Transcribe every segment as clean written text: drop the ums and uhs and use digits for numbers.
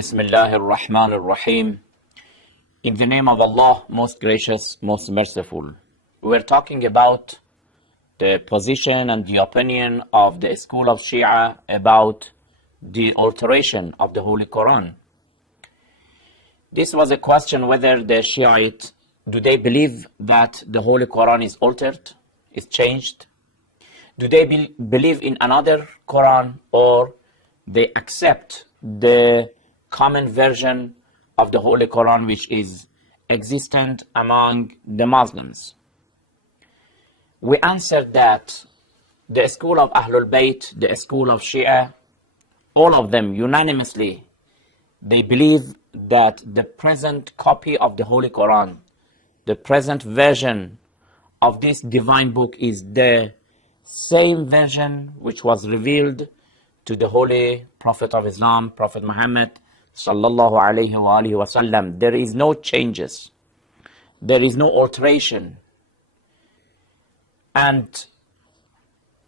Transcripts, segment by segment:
Bismillah ar-Rahman ar-Rahim. In the name of Allah, most gracious, most merciful. We're talking about the position and the opinion of the school of Shia about the alteration of the Holy Quran. This was a question whether the Shiite, do they believe that the Holy Quran is altered, is changed? Do they believe in another Quran, or they accept the common version of the Holy Quran which is existent among the Muslims? We answered that the school of Ahlul Bayt, the school of Shia, all of them unanimously, they believe that the present copy of the Holy Quran, the present version of this divine book, is the same version which was revealed to the Holy Prophet of Islam, Prophet Muhammad sallallahu alayhi wa alihi wa sallam. There is no changes. There is no alteration. And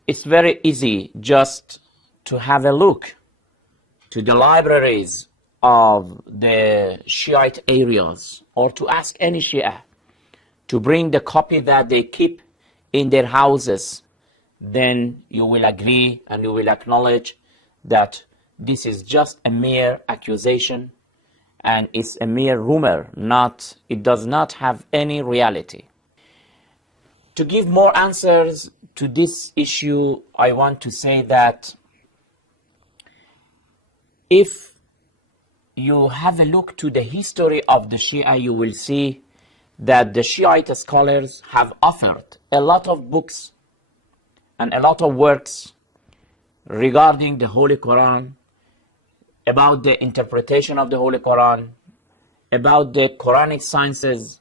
it's very easy just to have a look to the libraries of the Shiite areas, or to ask any Shia to bring the copy that they keep in their houses. Then you will agree and you will acknowledge that this is just a mere accusation and it's a mere rumor, it does not have any reality. To give more answers to this issue, I want to say that if you have a look to the history of the Shia, you will see that the Shiite scholars have authored a lot of books and a lot of works regarding the Holy Quran, about the interpretation of the Holy Quran, about the Quranic sciences.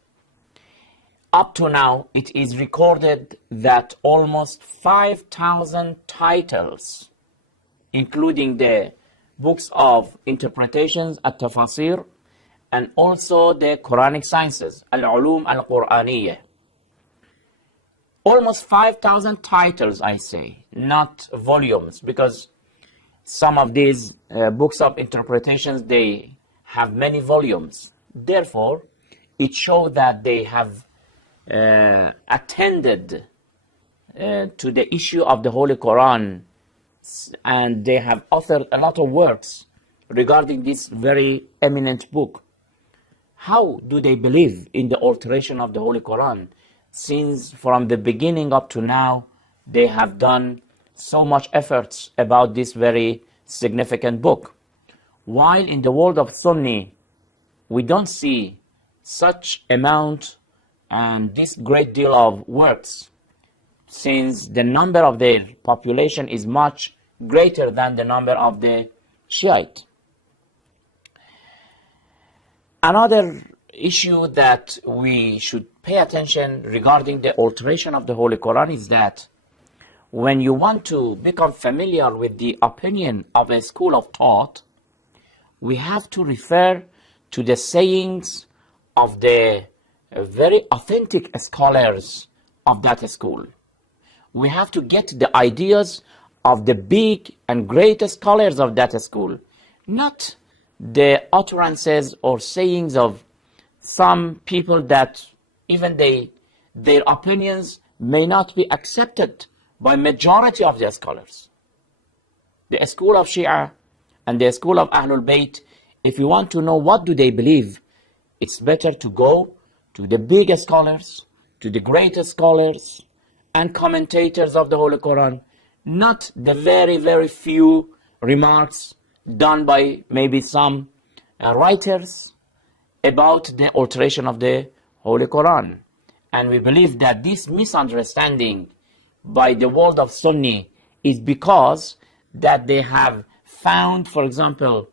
Up to now, it is recorded that almost 5,000 titles, including the books of interpretations, at-tafasir, and also the Quranic sciences, al-ulum al-Qur'aniyya. Almost 5,000 titles, I say, not volumes, because some of these books of interpretations, they have many volumes. Therefore, it shows that they have attended to the issue of the Holy Quran, and they have authored a lot of works regarding this very eminent book. How do they believe in the alteration of the Holy Quran, since from the beginning up to now they have done so much efforts about this very significant book? While in the world of Sunni, we don't see such amount and this great deal of works, since the number of their population is much greater than the number of the Shiite. Another issue that we should pay attention regarding the alteration of the Holy Quran is that when you want to become familiar with the opinion of a school of thought, we have to refer to the sayings of the very authentic scholars of that school. We have to get the ideas of the big and great scholars of that school, not the utterances or sayings of some people that even their opinions may not be accepted by majority of the scholars. The school of Shia and the school of Ahlul Bayt, if you want to know what do they believe, it's better to go to the big scholars, to the greatest scholars and commentators of the Holy Quran, not the very, very few remarks done by maybe some writers about the alteration of the Holy Quran. And we believe that this misunderstanding by the world of Sunni is because that they have found, for example,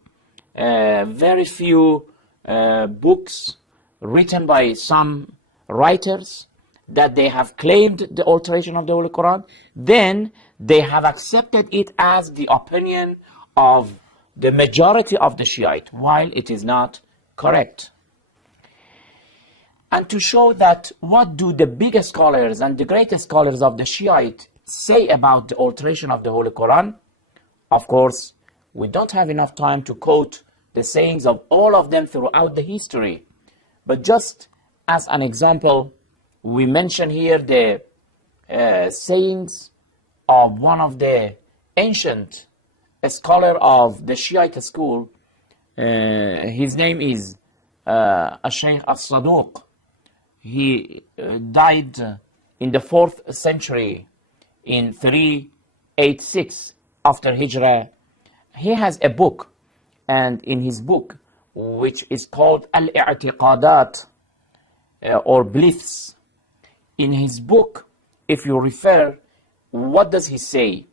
very few books written by some writers that they have claimed the alteration of the Holy Quran. Then they have accepted it as the opinion of the majority of the Shiite, while it is not correct. And to show that what do the biggest scholars and the greatest scholars of the Shiite say about the alteration of the Holy Quran, of course, we don't have enough time to quote the sayings of all of them throughout the history. But just as an example, we mention here the sayings of one of the ancient scholar of the Shiite school. His name is Shaykh al-Saduq. He died in the 4th century in 386 after Hijrah. He has a book, and in his book, which is called Al-I'tiqadat, or beliefs, in his book, if you refer, what does he say?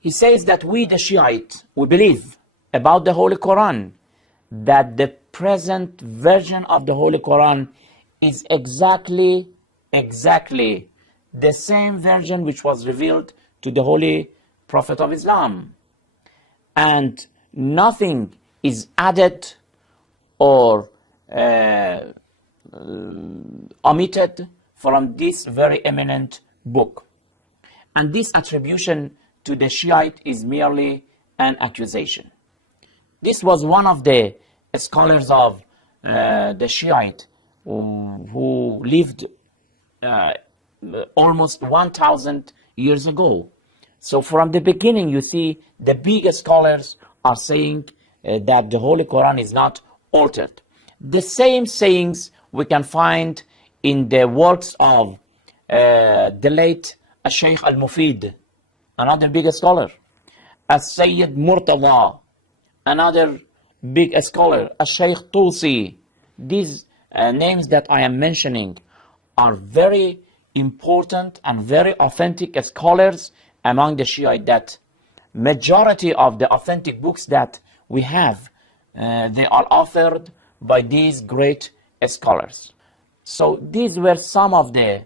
He says that we, the Shiite, we believe about the Holy Quran, that the present version of the Holy Quran is exactly the same version which was revealed to the Holy Prophet of Islam. And nothing is added or omitted from this very eminent book. And this attribution to the Shiite is merely an accusation. This was one of the scholars of the Shiite who lived almost 1,000 years ago. So from the beginning, you see the big scholars are saying that the Holy Quran is not altered. The same sayings we can find in the works of the late Shaykh al-Mufid, another big scholar, As-Sayyid Murtada, another big scholar, Shaykh Tusi. These names that I am mentioning are very important and very authentic scholars among the Shiite. That majority of the authentic books that we have, they are authored by these great scholars. So these were some of the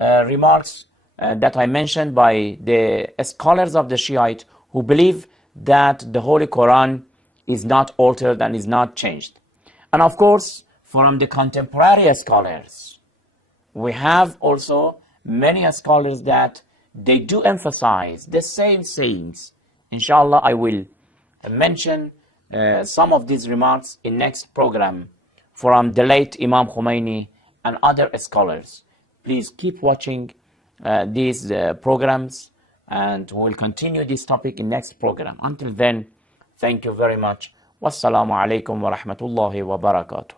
remarks that I mentioned by the scholars of the Shiite who believe that the Holy Quran is not altered and is not changed. And of course, from the contemporary scholars, we have also many scholars that they do emphasize the same sayings. Inshallah, I will mention some of these remarks in next program from the late Imam Khomeini and other scholars. Please keep watching these programs, and we'll continue this topic in next program. Until then, thank you very much. Wassalamu alaikum wa rahmatullahi wa barakatuh.